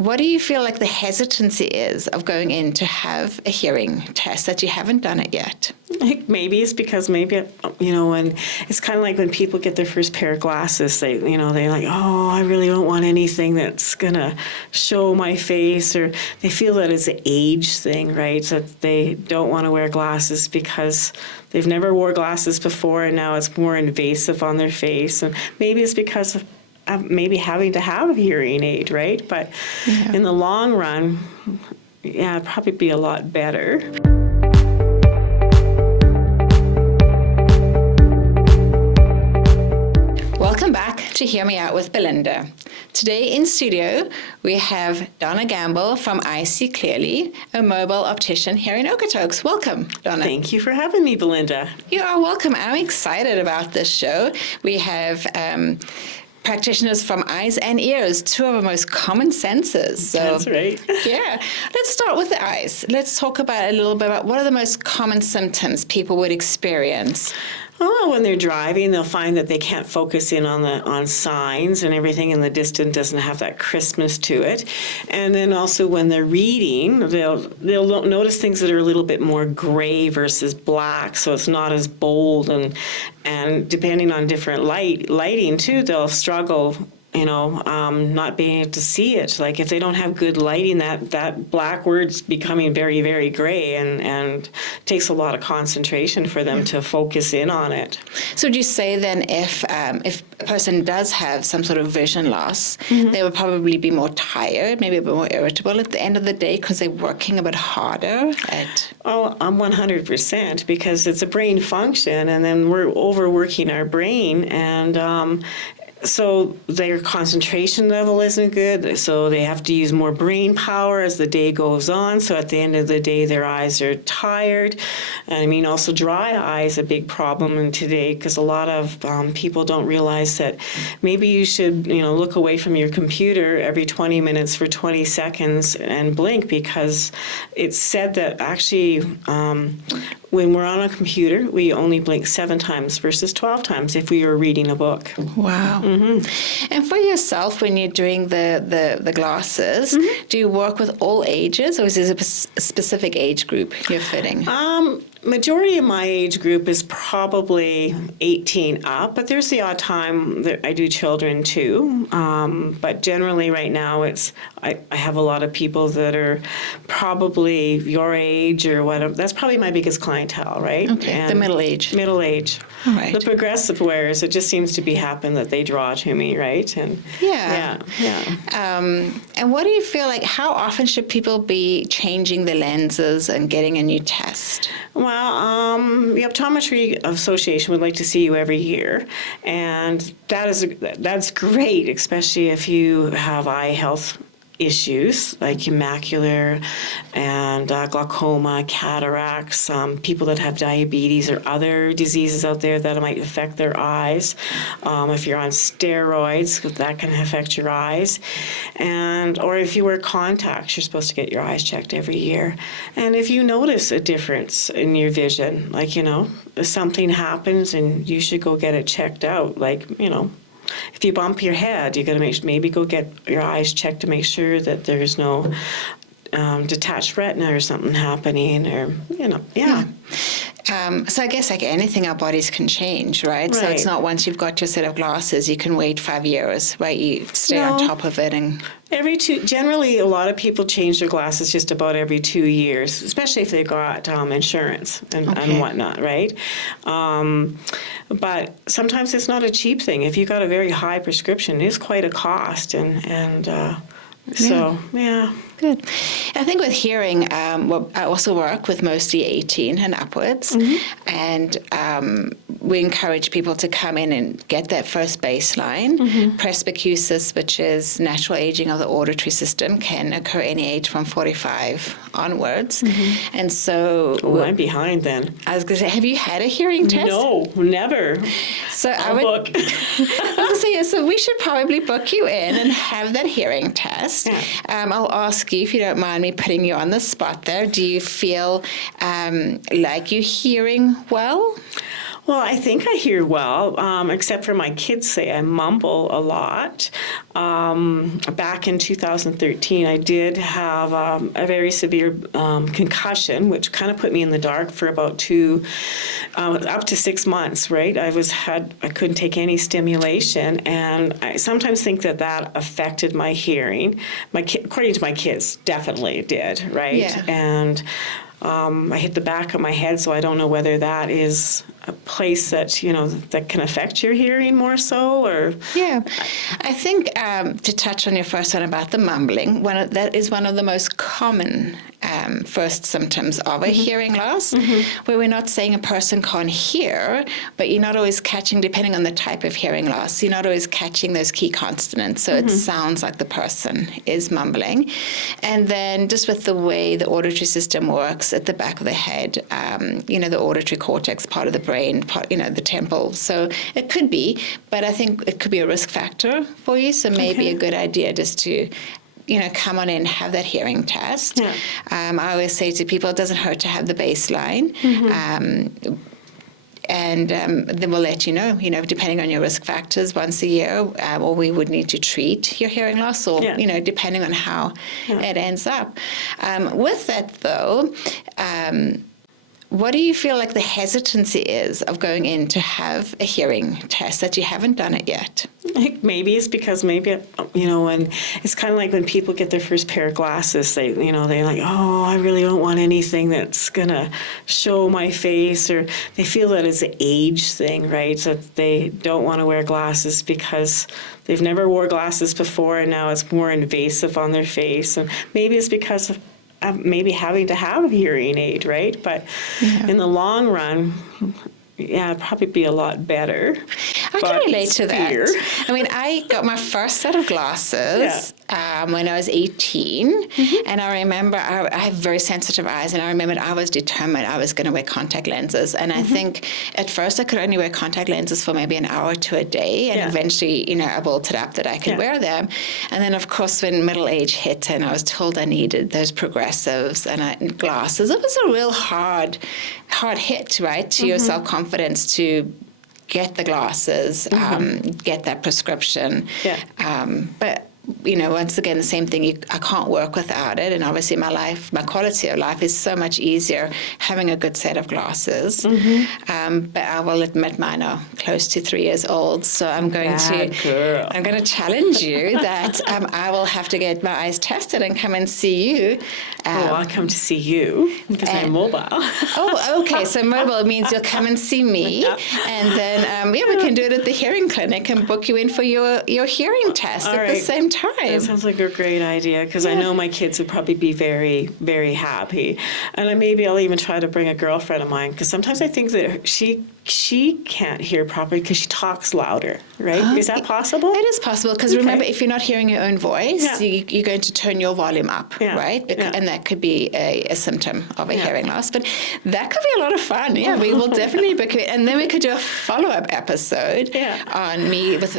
what do you feel like the hesitancy is of going in to have a hearing test that you haven't done it yet? Like maybe it's because when it's kind of like when people get their first pair of glasses, they're like, oh, I really don't want anything that's gonna show my face, or they feel that it's an age thing, right? So they don't want to wear glasses because they've never wore glasses before, and now it's more invasive on their face, and maybe it's because of maybe having to have a hearing aid, right? But in the long run, it'd probably be a lot better. Welcome back to Hear Me Out with Belinda. Today in studio, we have Donna Gamble from I See Clearly, a mobile optician here in Okotoks. Welcome, Donna. Thank you for having me, Belinda. You are welcome. I'm excited about this show. We have practitioners from eyes and ears, two of our most common senses. So, that's right. Yeah. Let's start with the eyes. Let's talk about a little bit about what are the most common symptoms people would experience. Oh, when they're driving, they'll find that they can't focus in on signs, and everything in the distance doesn't have that crispness to it. And then also when they're reading, they'll notice things that are a little bit more gray versus black, so it's not as bold. And depending on different lighting too, they'll struggle. Not being able to see it. Like if they don't have good lighting, that black word's becoming very, very gray, and takes a lot of concentration for them to focus in on it. So would you say then if a person does have some sort of vision loss, they would probably be more tired, maybe a bit more irritable at the end of the day because they're working a bit harder at... Oh, I'm 100%, because it's a brain function, and then we're overworking our brain, and so their concentration level isn't good, so they have to use more brain power as the day goes on. So at the end of the day, their eyes are tired. And I mean, also dry eye is a big problem in today, because a lot of people don't realize that maybe you should, look away from your computer every 20 minutes for 20 seconds and blink, because it's said that actually when we're on a computer, we only blink 7 times versus 12 times if we were reading a book. Wow. Mm-hmm. And for yourself, when you're doing the glasses, do you work with all ages, or is there a specific age group you're fitting? Majority of my age group is probably 18 up, but there's the odd time that I do children too. But generally right now I have a lot of people that are probably your age or whatever. That's probably my biggest clientele, right? Okay, and the middle age. Middle age. All right. The progressive wearers, it just seems to be happen that they draw to me, right? And yeah. And what do you feel like, how often should people be changing the lenses and getting a new test? Well, the Optometry Association would like to see you every year, and that's great, especially if you have eye health issues like macular and glaucoma, cataracts, people that have diabetes or other diseases out there that might affect their eyes. If you're on steroids, that can affect your eyes. Or if you wear contacts, you're supposed to get your eyes checked every year. And if you notice a difference in your vision, like, if something happens and you should go get it checked out, like, if you bump your head, you're going to maybe go get your eyes checked to make sure that there's no detached retina or something happening, or, So I guess like anything, our bodies can change, right? So it's not once you've got your set of glasses, you can wait 5 years, right? You stay on top of it. And generally, a lot of people change their glasses just about every 2 years, especially if they've got insurance and whatnot, right? But sometimes it's not a cheap thing. If you've got a very high prescription, it's quite a cost, Good. I think with hearing, I also work with mostly 18 and upwards, and we encourage people to come in and get that first baseline. Presbycusis, which is natural aging of the auditory system, can occur any age from 45 onwards. And so... Oh, I'm behind then. I was going to say, have you had a hearing test? No, never. So I was going to say, so we should probably book you in and have that hearing test. Yeah. I'll ask you, if you don't mind me putting you on the spot there, do you feel like you're hearing well? Well, I think I hear well, except for my kids say I mumble a lot. Back in 2013, I did have a very severe concussion, which kind of put me in the dark for about up to 6 months. Right, I couldn't take any stimulation, and I sometimes think that affected my hearing. According to my kids, definitely did. Right, Yeah. and I hit the back of my head, so I don't know whether that is a place that that can affect your hearing more so, or Yeah, I think to touch on your first one about the mumbling, that is one of the most common first symptoms of a hearing loss, where we're not saying a person can't hear, but you're not always catching, depending on the type of hearing loss, you're not always catching those key consonants, so it sounds like the person is mumbling. And then just with the way the auditory system works at the back of the head, the auditory cortex, part of the brain, the temple. So it could be, but I think it could be a risk factor for you. So maybe a good idea just to, come on in, have that hearing test. Yeah. I always say to people, it doesn't hurt to have the baseline. And then we'll let you know, depending on your risk factors once a year, or we would need to treat your hearing loss, or, depending on how it ends up. With that, though, what do you feel like the hesitancy is of going in to have a hearing test that you haven't done it yet? I think maybe it's because when it's kind of like when people get their first pair of glasses, they're like, oh, I really don't want anything that's going to show my face, or they feel that it's an age thing, right? So they don't want to wear glasses because they've never wore glasses before, and now it's more invasive on their face. And maybe it's because of maybe having to have a hearing aid, right? But in the long run, it'd probably be a lot better. I can relate to that. I mean, I got my first set of glasses when I was 18, and I remember I have very sensitive eyes, and I remembered I was determined I was going to wear contact lenses. And I think at first I could only wear contact lenses for maybe an hour to a day, and eventually, I built it up that I could wear them. And then, of course, when middle age hit and I was told I needed those progressives and glasses, it was a real hard hit, right, to your self-confidence to get the glasses, get that prescription. But once again, the same thing, I can't work without it. And obviously my quality of life is so much easier having a good set of glasses. But I will admit mine are close to 3 years old. So I'm going to challenge you that I will have to get my eyes tested and come and see you. I'll come to see you because I'm mobile. Oh, okay. So mobile means you'll come and see me. And then, we can do it at the hearing clinic and book you in for your hearing test at the same time. That sounds like a great idea, because I know my kids would probably be very, very happy. And maybe I'll even try to bring a girlfriend of mine, because sometimes I think that she can't hear properly because she talks louder, right? Is that possible? It is possible, because remember, if you're not hearing your own voice, you're going to turn your volume up, right? And that could be a symptom of a hearing loss. But that could be a lot of fun. We will definitely book it. And then we could do a follow-up episode on me with,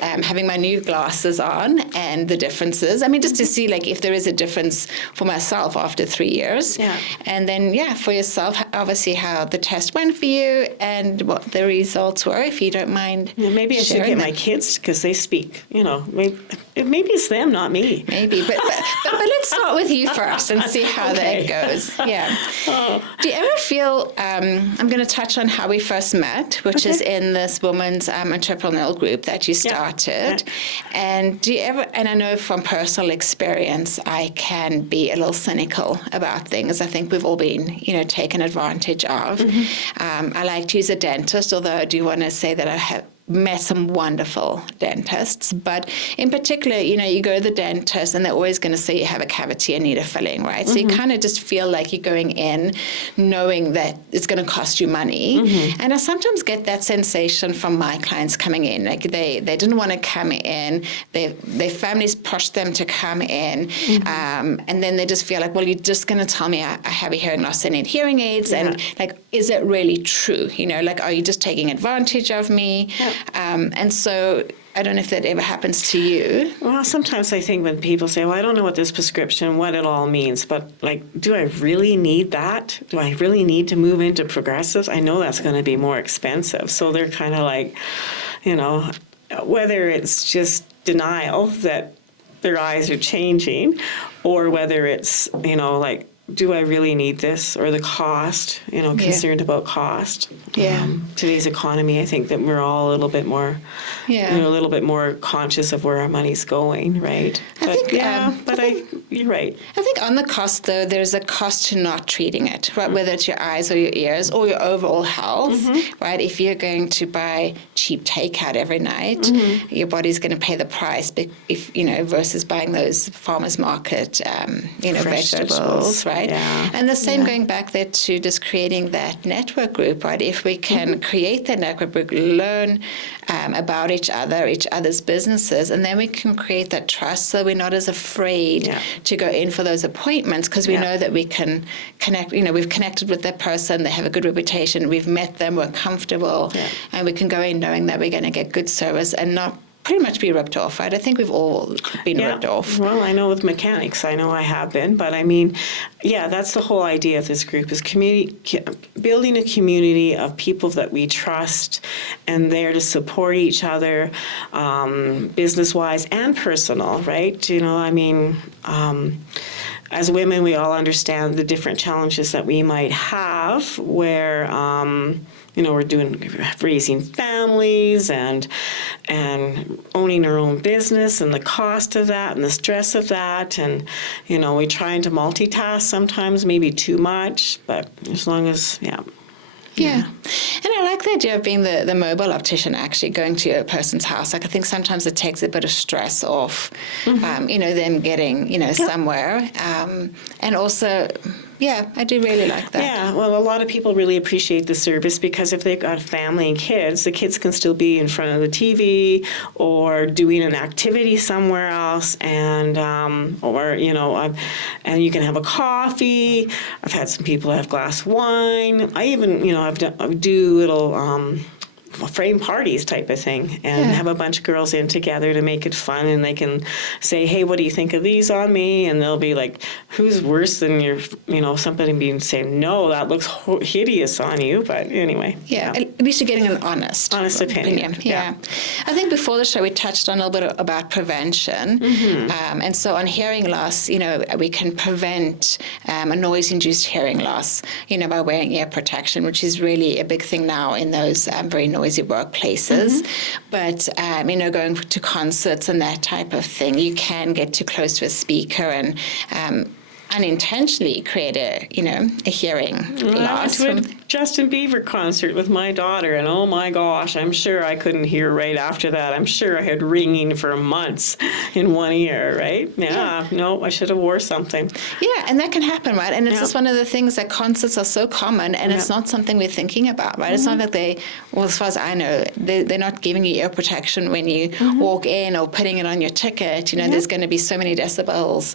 having my new glasses on and the differences. I mean, just to see if there is a difference for myself after 3 years. And then, for yourself, obviously how the test went for you and what the results were, if you don't mind. Maybe I should get my kids, because they speak, maybe it's them, not me. Maybe, but let's start with you first and see how that goes. Do you ever feel, I'm going to touch on how we first met, which is in this women's entrepreneurial group that you started. And do you ever, and I know from personal experience, I can be a little cynical about things. I think we've all been, taken advantage of. I like to use a dentist, although I do want to say that I have met some wonderful dentists, but in particular, you go to the dentist and they're always going to say you have a cavity and need a filling, right? So you kind of just feel like you're going in knowing that it's going to cost you money. And I sometimes get that sensation from my clients coming in, like they didn't want to come in, their families pushed them to come in, and then they just feel like, well, you're just going to tell me I have a hearing loss and need hearing aids, and is it really true? Are you just taking advantage of me? And so I don't know if that ever happens to you. Well, sometimes I think when people say, well, I don't know what this prescription, what it all means, but like, do I really need that? Do I really need to move into progressives? I know that's going to be more expensive. So they're kind of like, whether it's just denial that their eyes are changing, or whether it's, like, do I really need this, or the cost, concerned about cost. Yeah. Today's economy, I think that we're all a little bit more, Yeah. a little bit more conscious of where our money's going, right? You're right. I think on the cost, though, there's a cost to not treating it, right? Whether it's your eyes or your ears or your overall health, right? If you're going to buy cheap takeout every night, your body's going to pay the price. If versus buying those farmers market, vegetables, right? Yeah. And the same going back there to just creating that network group, right? If we can create that network group, learn about each other's businesses, and then we can create that trust, so we're not as afraid to go in for those appointments, because we know that we can connect. We've connected with that person, they have a good reputation, we've met them, we're comfortable, and we can go in knowing that we're going to get good service and not pretty much be ripped off, right? I think we've all been ripped off. Well, I know with mechanics, I know I have been, but I mean, that's the whole idea of this group, is building a community of people that we trust and there to support each other, business-wise and personal, right? As women, we all understand the different challenges that we might have where, we're raising families and owning our own business, and the cost of that and the stress of that. And, we're trying to multitask sometimes, maybe too much, but as long as, Yeah. And I like the idea of being the mobile optician, actually going to a person's house. Like, I think sometimes it takes a bit of stress off, them getting, somewhere. And also, I do really like that. Yeah, well, a lot of people really appreciate the service, because if they've got family and kids, the kids can still be in front of the TV or doing an activity somewhere else, and and you can have a coffee. I've had some people have a glass of wine. I even, I do little frame parties type of thing, and have a bunch of girls in together to make it fun, and they can say, hey, what do you think of these on me? And they'll be like, who's worse than your, somebody being saying, no, that looks hideous on you. But anyway. Yeah, at least you're getting an honest opinion. Yeah. I think before the show we touched on a little bit about prevention. And so on hearing loss, we can prevent a noise-induced hearing loss, by wearing ear protection, which is really a big thing now in those very noisy workplaces. But, going to concerts and that type of thing, you can get too close to a speaker and unintentionally create a hearing loss. I went to a Justin Bieber concert with my daughter, and oh my gosh, I'm sure I couldn't hear right after that. I'm sure I had ringing for months in one ear, right? No, I should have wore something. Yeah, and that can happen, right? And it's just one of the things that concerts are so common, and it's not something we're thinking about, right? It's not that as far as I know, they're not giving you ear protection when you walk in or putting it on your ticket. There's going to be so many decibels.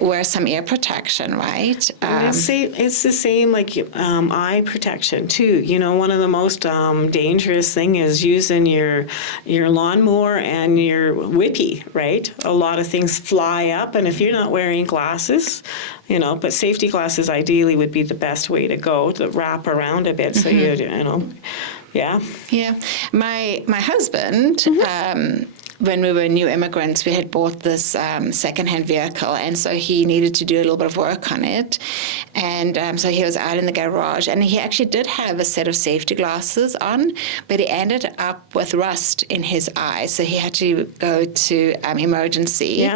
Wear some ear protection, right? It's the same like eye protection too. One of the most dangerous thing is using your lawnmower and your whippy, right? A lot of things fly up, and if you're not wearing glasses, but safety glasses ideally would be the best way to go, to wrap around a bit, so Yeah. My husband, when we were new immigrants, we had bought this secondhand vehicle, and so he needed to do a little bit of work on it. And so he was out in the garage, and he actually did have a set of safety glasses on, but he ended up with rust in his eye. So he had to go to emergency,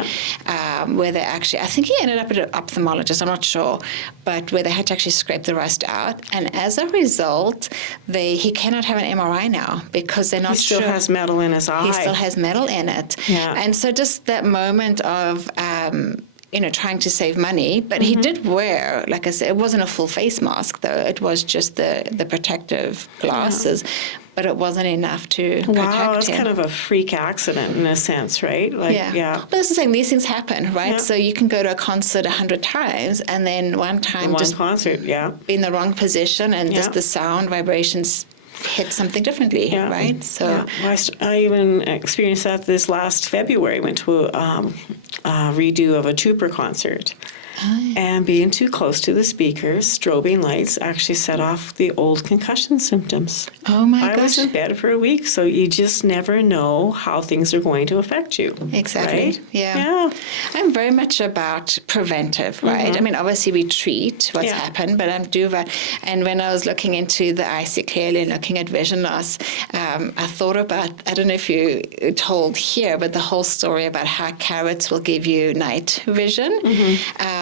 where they actually, I think he ended up at an ophthalmologist, I'm not sure, but where they had to actually scrape the rust out. And as a result, he cannot have an MRI now, because they're not sure. He still has metal in his eye. He still has metal in it. And so just that moment of, trying to save money, but he did wear, like I said, it wasn't a full face mask though, it was just the protective glasses, but it wasn't enough to protect him. Wow, that's kind of a freak accident in a sense, right? But that's the thing, these things happen, right? So you can go to a concert 100 times, and then one time concert, be in the wrong position, and just the sound vibrations hit something differently, right? So Well, I even experienced that this last February. I went to a redo of a Trooper concert. And being too close to the speakers, strobing lights actually set off the old concussion symptoms. Oh my I was gosh. in bed for a week, so you just never know how things are going to affect you. Exactly. Right? Yeah. I'm very much about preventive, right? I mean, obviously we treat what's happened, but I'm do that. And when I was looking into the IC clearly and looking at vision loss, I thought about, I don't know if you told here, but the whole story about how carrots will give you night vision.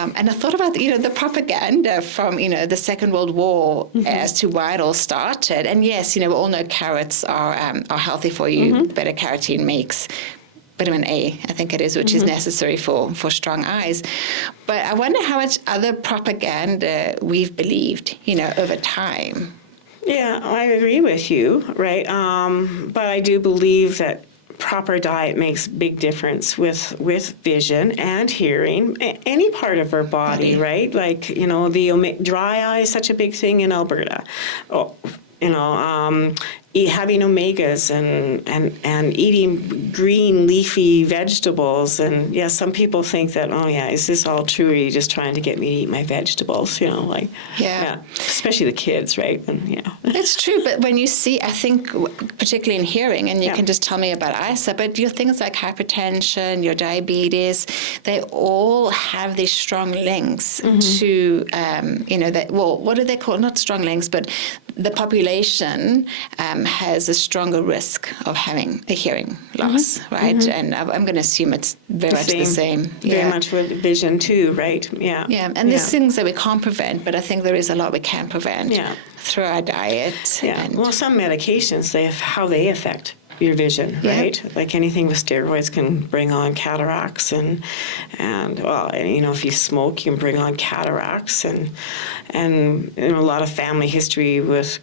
And I thought about, the propaganda from, the Second World War as to why it all started. And yes, we all know carrots are healthy for you. Beta carotene makes vitamin A, I think it is, which is necessary for strong eyes. But I wonder how much other propaganda we've believed, over time. Yeah, I agree with you, right? But I do believe that proper diet makes big difference with vision and hearing, any part of our body, right? Like, the dry eye is such a big thing in Alberta. Having omegas and eating green leafy vegetables. And some people think that, is this all true? Or are you just trying to get me to eat my vegetables? Especially the kids, right? And It's true, but when you see, I think, particularly in hearing, and you can just tell me about eyesight, but your things like hypertension, your diabetes, they all have these strong links to, what do they call? Not strong links, but the population has a stronger risk of having a hearing loss, right? And I'm going to assume it's very much the same. Very much with vision too, right? Yeah. Yeah, and there's things that we can't prevent, but I think there is a lot we can prevent through our diet. Yeah. Well, some medications, how they affect your vision, right? Like anything with steroids can bring on cataracts, and if you smoke, you can bring on cataracts, and a lot of family history with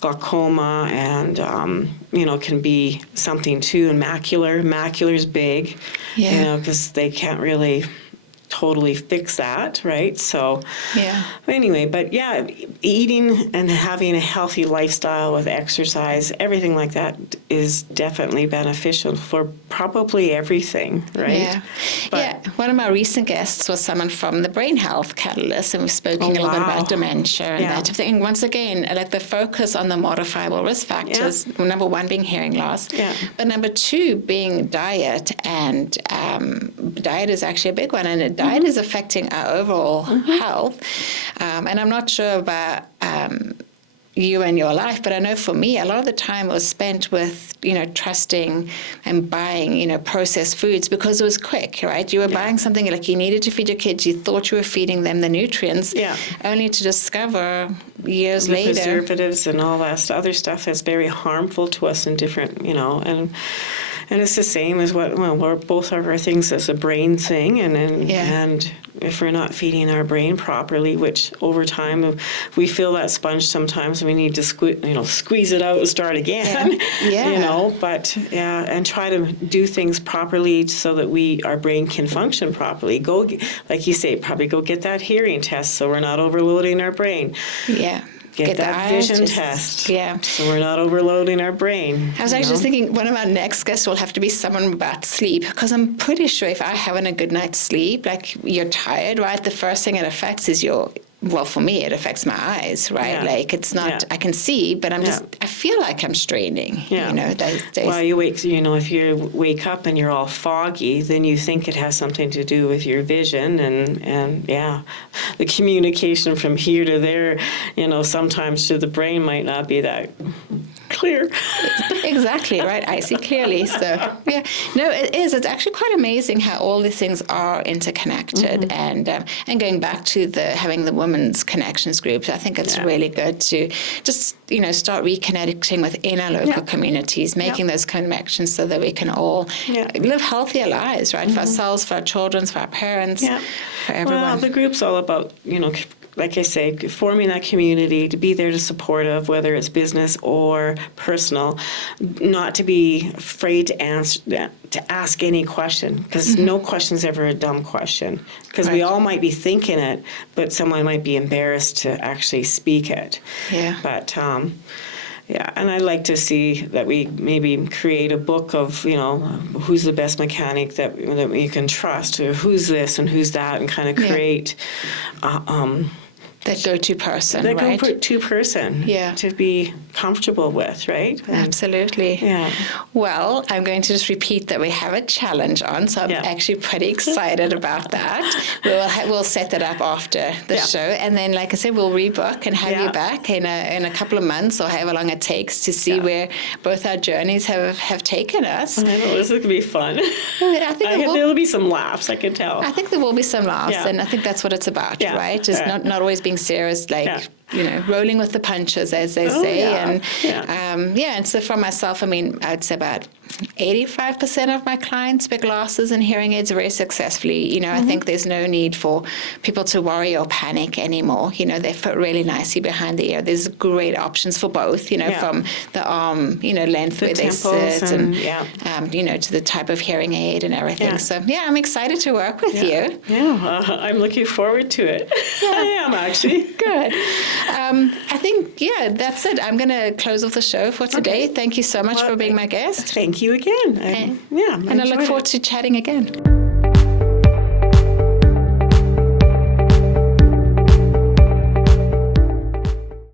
glaucoma, and can be something too. And macular's big, because they can't really totally fix that, right? So anyway, but eating and having a healthy lifestyle with exercise, everything like that is definitely beneficial for probably everything, right? One of my recent guests was someone from the Brain Health Catalyst, and we've spoken a little bit about dementia and that type of thing. Once again, like the focus on the modifiable risk factors, number one being hearing loss, but number two being diet, and diet is actually a big one, and diet is affecting our overall health. And I'm not sure about you and your life, but I know for me, a lot of the time was spent with, trusting and buying, processed foods because it was quick, right? You were buying something like you needed to feed your kids. You thought you were feeding them the nutrients, only to discover years later. Preservatives and all that other stuff that's very harmful to us in different, and it's the same as we're both of our things as a brain thing, and if we're not feeding our brain properly, which over time we feel that sponge sometimes, and we need to squeeze it out and start again. And try to do things properly so that our brain can function properly. Go, like you say, probably go get that hearing test so we're not overloading our brain. Get that vision test. So we're not overloading our brain. I was actually just thinking one of our next guests will have to be someone about sleep, because I'm pretty sure if I haven't a good night's sleep, like you're tired, right? The first thing it affects is for me, it affects my eyes, right? Like it's not, I can see, but I feel like I'm straining, those days. Well, you wake, if you wake up and you're all foggy, then you think it has something to do with your vision, and the communication from here to there, sometimes to the brain might not be that clear. Exactly, right? I see clearly. So, it is. It's actually quite amazing how all these things are interconnected. And going back to having the women's connections groups, I think it's really good to just, start reconnecting within our local communities, making those connections so that we can all live healthier lives, right? For ourselves, for our children, for our parents, for everyone. Well, the group's all about, like I say, forming that community, to be there to support of, whether it's business or personal, not to be afraid to ask any question, because no question's ever a dumb question, because we all might be thinking it, but someone might be embarrassed to actually speak it. But Yeah, and I'd like to see that we maybe create a book of, who's the best mechanic that we can trust, or who's this and who's that, and kind of create that go-to person, that right? go-to person to be comfortable with, right? Absolutely. Yeah. Well, I'm going to just repeat that we have a challenge on, so I'm actually pretty excited about that. We'll set that up after the show, and then, like I said, we'll rebook and have you back in a couple of months or however long it takes to see where both our journeys have taken us. I know, this is going to be fun. I think there'll be some laughs, I can tell. I think there will be some laughs, and I think that's what it's about, right? Just not always being serious, like rolling with the punches, as they say. And so for myself, I mean, I'd say about 85% of my clients wear glasses and hearing aids very successfully. I think there's no need for people to worry or panic anymore. They fit really nicely behind the ear. There's great options for both, from the arm, length where they sit and to the type of hearing aid and everything. Yeah. So, I'm excited to work with you. Yeah, I'm looking forward to it. I am, actually. Good. I think, that's it. I'm going to close off the show for today. Okay. Thank you so much for being my guest. Thank you again. And I look forward to chatting again.